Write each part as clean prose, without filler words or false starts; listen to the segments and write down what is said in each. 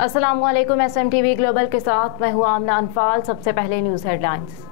अस्सलामुअलैकुम। SMTV global के साथ मैं हूं आमना अनफाल। सबसे पहले न्यूज़ हेडलाइंस।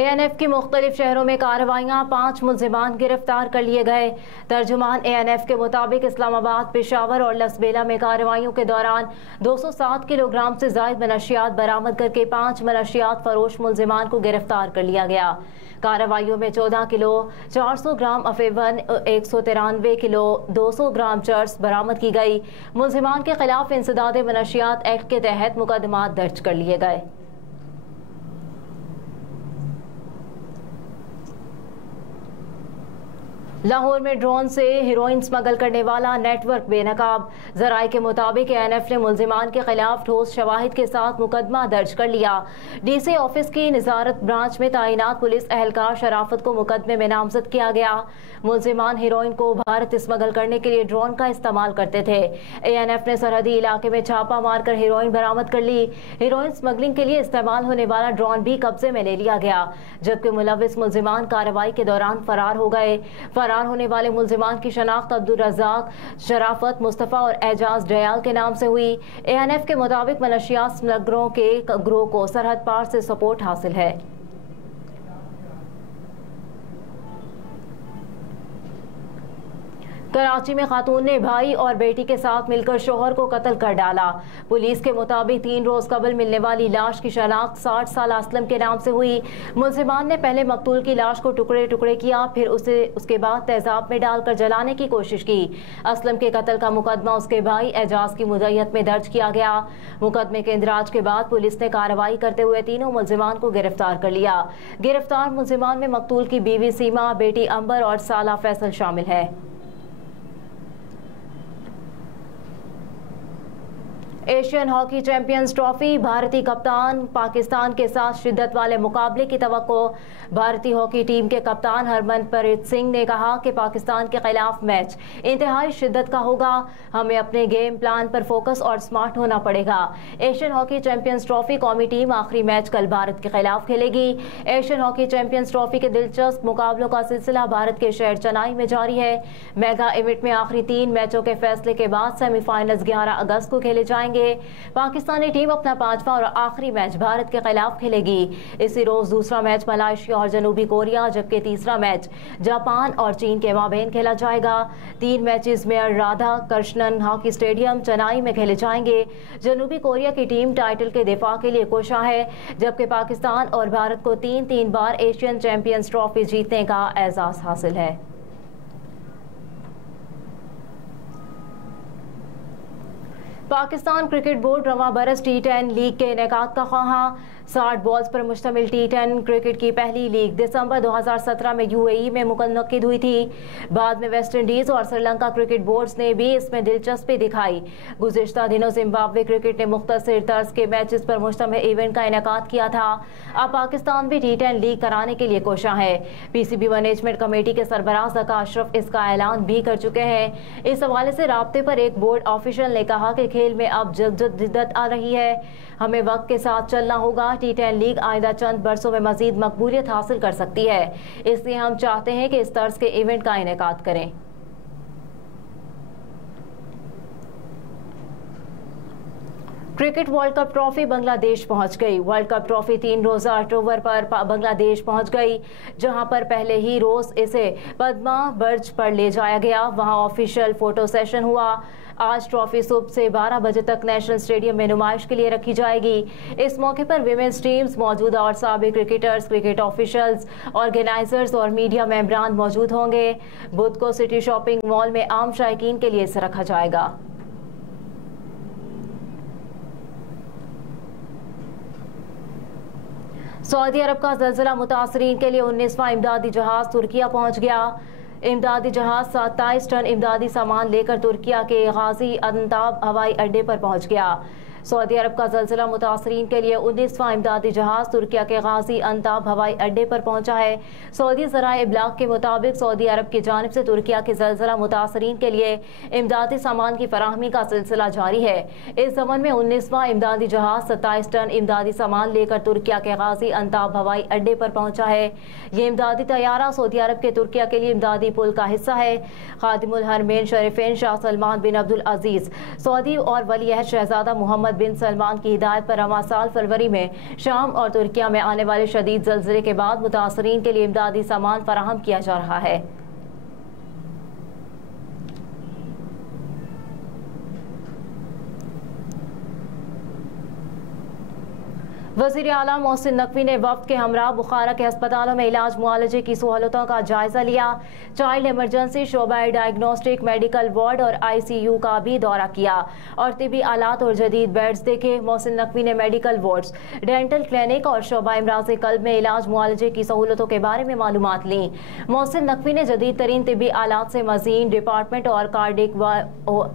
ANF की मुख्तलिफ शहरों में कार्रवाइयाँ, 5 मुल्जिमान गिरफ्तार कर लिए गए। तर्जुमान ANF के मुताबिक इस्लामाबाद, पेशावर और लसबेला में कार्रवाइयों के दौरान 207 किलोग्राम से ज़ायद मनशियात बरामद करके 5 मनशियात फरोश मुल्जिमान को गिरफ्तार कर लिया गया। कार्रवाइयों में 14 किलो 400 ग्राम अफेवन, 193 किलो 200 ग्राम चर्स बरामद की गई। मुल्जिमान के खिलाफ इंसदाद मनशियात एक्ट के तहत मुकदमा दर्ज कर लिए गए। लाहौर में ड्रोन से हेरोइन स्मगल करने वाला नेटवर्क बेनकाब। ज़राए के मुताबिक ANF ने मुल्जिमान के खिलाफ ठोस शवाहिद के साथ मुकदमा दर्ज कर लिया। DC ऑफिस की निजारत ब्रांच में तैनात पुलिस एहलकार शराफत को मुकदमे में नामजद किया गया। मुल्जिमान हेरोइन को भारत स्मगल करने के लिए ड्रोन का इस्तेमाल करते थे। ANF ने सरहदी इलाके में छापा मारकर हेरोइन बरामद कर ली। हेरोइन स्मगलिंग के लिए इस्तेमाल होने वाला ड्रोन भी कब्जे में ले लिया गया, जबकि मुलविस मुल्जिमान कार्रवाई के दौरान फरार हो गए। फरार होने वाले मुल्जिमान की शनाख्त अब्दुल रज़ाक, शराफत, मुस्तफ़ा और एजाज डयाल के नाम से हुई। ANF के मुताबिक मनशियात स्मगलरों के गिरोह को सरहद पार से सपोर्ट हासिल है। कराची में खातून ने भाई और बेटी के साथ मिलकर शोहर को कत्ल कर डाला। पुलिस के मुताबिक 3 रोज कबल मिलने वाली लाश की शनाख्त 60 साल असलम के नाम से हुई। मुल्जिमान ने पहले मकतूल की लाश को टुकड़े टुकड़े किया, फिर उसके बाद तेजाब में डालकर जलाने की कोशिश की। असलम के कत्ल का मुकदमा उसके भाई एजाज की मुद्दत में दर्ज किया गया। मुकदमे के इंदराज के बाद पुलिस ने कार्रवाई करते हुए तीनों मुल्जिमान को गिरफ्तार कर लिया। गिरफ्तार मुल्जिमान में मकतूल की बीवी सीमा, बेटी अंबर और साला फैसल शामिल है। एशियन हॉकी चैंपियंस ट्रॉफी, भारतीय कप्तान पाकिस्तान के साथ शिद्दत वाले मुकाबले की तवक्को। भारतीय हॉकी टीम के कप्तान हरमनप्रीत सिंह ने कहा कि पाकिस्तान के खिलाफ मैच इंतहाई शिद्दत का होगा। हमें अपने गेम प्लान पर फोकस और स्मार्ट होना पड़ेगा। एशियन हॉकी चैंपियंस ट्रॉफी कौमी टीम आखिरी मैच कल भारत के खिलाफ खेलेगी। एशियन हॉकी चैंपियंस ट्रॉफी के दिलचस्प मुकाबलों का सिलसिला भारत के शहर चेन्नई में जारी है। मेगा इवेंट में आखिरी 3 मैचों के फैसले के बाद सेमीफाइनल्स 11 अगस्त को खेले जाएंगे। पाकिस्तानी टीम अपना 5वां और आखिरी मैच भारत के खिलाफ खेलेगी। इसी रोज दूसरा मैच मलेशिया और जनूबी कोरिया, जबकि तीसरा मैच जापान और चीन के माबेन खेला जाएगा। 3 matches mayor Radha Krishnan hockey stadium Chennai में खेले जाएंगे। जनूबी कोरिया की टीम टाइटल के दिफा के लिए कोशा है, जबकि पाकिस्तान और भारत को 3-3 बार एशियन चैंपियंस ट्रॉफी जीतने का एजाज हासिल है। पाकिस्तान क्रिकेट बोर्ड रवां बरस T10 लीग के इनेकाद का ख्वाहां। 60 बॉल्स पर मुश्तमिल T10 क्रिकेट की पहली लीग दिसंबर 2017 में UAE में मुनक्किद हुई थी। बाद में वेस्ट इंडीज़ और श्रीलंका क्रिकेट बोर्ड्स ने भी इसमें दिलचस्पी दिखाई। गुज़िश्ता दिनों जिम्बाब्वे क्रिकेट ने मुख्तसर तर्ज के मैचेस पर मुश्तमिल इवेंट का इनेकाद किया था। अब पाकिस्तान भी T10 लीग कराने के लिए कोशा है। PCB मैनेजमेंट कमेटी के सरबराह ज़का अशरफ इसका ऐलान भी कर चुके हैं। इस हवाले से राब्ते पर एक बोर्ड ऑफिशियल ने कहा कि खेल में अब जद्दत आ रही है, हमें वक्त के साथ चलना होगा। T10 लीग आइंदा चंद बरसों में मजीद मकबूलियत हासिल कर सकती है, इसलिए हम चाहते हैं कि इस तर्ज के इवेंट का इनेकाद करें। Cricket world cup trophy Bangladesh पहुंच गई। वर्ल्ड कप ट्रॉफी 3 रोज़ा टूर पर बांग्लादेश पहुंच गई, जहां पर पहले ही रोज इसे पद्मा बर्ज पर ले जाया गया। वहां ऑफिशियल फोटो सेशन हुआ। आज ट्रॉफी सुबह से 12 बजे तक नेशनल स्टेडियम में नुमाइश के लिए रखी जाएगी। इस मौके पर विमेंस टीम्स, मौजूदा और साबिक क्रिकेटर्स, क्रिकेट ऑफिशियल्स, ऑर्गेनाइजर्स और मीडिया मेंबरान मौजूद होंगे। बुध को सिटी शॉपिंग मॉल में आम शायकीन के लिए इसे रखा जाएगा। सऊदी अरब का ज़लज़ला मुतासरीन के लिए 19वां इमदादी जहाज तुर्किया पहुंच गया। इमदादी जहाज 27 टन इमदादी सामान लेकर तुर्किया के गाजी अंताब हवाई अड्डे पर पहुंच गया। सऊदी अरब का ज़लज़ला मुतासरीन के लिए 19वां इमदादी जहाज़ तुर्किया के गाजी अंताब हवाई अड्डे पर पहुंचा है। सऊदी ज़राए इब्लाग के मुताबिक सऊदी अरब की जानिब से तुर्किया के ज़लज़ला मुतासरीन के लिए इमदादी सामान की फराहमी का सिलसिला जारी है। इस ज़मन में 19वां इमदादी जहाज़ 27 टन इमदादी सामान लेकर तुर्किया के गाजी अंताब हवाई अड्डे पर पहुंचा है। ये इमदादी तैयारा सऊदी अरब के तुर्किया के लिए इमदादी पुल का हिस्सा है। खादिमुल हरमैन शरीफैन शाह सलमान बिन अब्दुल अजीज सऊदी और वलीअहद शहजादा मोहम्मद बिन सलमान की हिदायत पर रवां साल फरवरी में शाम और तुर्किया में आने वाले शदीद ज़लज़ले के बाद मुतासरीन के लिए इमदादी सामान फराहम किया जा रहा है। वज़ीर आला मोहसिन नकवी ने वफ़द के हमरा बुखारा के अस्पतालों में इलाज मुआलजे की सहूलतों का जायज़ा लिया। चाइल्ड इमरजेंसी, शोबाई डायग्नोस्टिक, मेडिकल वार्ड और ICU का भी दौरा किया और तिबी आलात और जदीद बेड्स देखे। मोहसिन नकवी ने मेडिकल वार्ड्स, डेंटल क्लिनिक और शोबाई इमराज़ कल्ब में इलाज मुआलजे की सहूलतों के बारे में मालूमात ली। मोहसिन नकवी ने जदीद तरीन तिबी आलात से मजीन डिपार्टमेंट और कार्डिक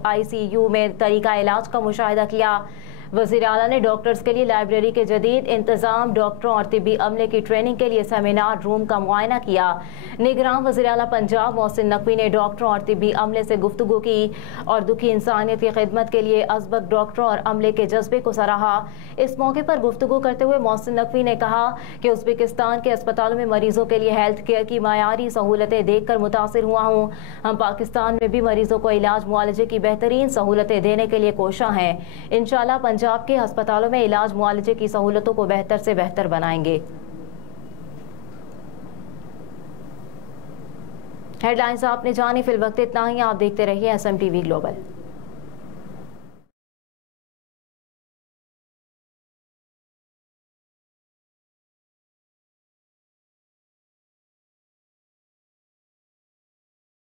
ICU में तरीका इलाज का मुशाहिदा किया। वज़ीर आला ने डॉक्टर्स के लिए लाइब्रेरी के जदीद इंतज़ाम, डॉक्टरों और तिब्बी अमले की ट्रेनिंग के लिए सेमिनार रूम का मुआयना किया। निगरान वज़ीर आला पंजाब मोहसिन नकवी ने डॉक्टरों और तिब्बी अमले से गुफ्तगू की और दुखी इंसानियत की खिदमत के लिए अज़बक डॉक्टरों और अमले के जज्बे को सराहा। इस मौके पर गुफ्तगू करते हुए मोहसिन नकवी ने कहा कि उज़्बेकिस्तान के अस्पतालों में मरीजों के लिए हेल्थ केयर की मायारी सहूलतें देख कर मुतासिर हुआ हूँ। हम पाकिस्तान में भी मरीजों को इलाज मुआलजे की बेहतरीन सहूलतें देने के लिए कोशा हैं। इंशाअल्लाह पंजाब के अस्पतालों में इलाज मुआलजे की सहूलतों को बेहतर से बेहतर बनाएंगे। हेडलाइंस आपने जानी, फिल वक्त इतना ही। आप देखते रहिए SMTV ग्लोबल।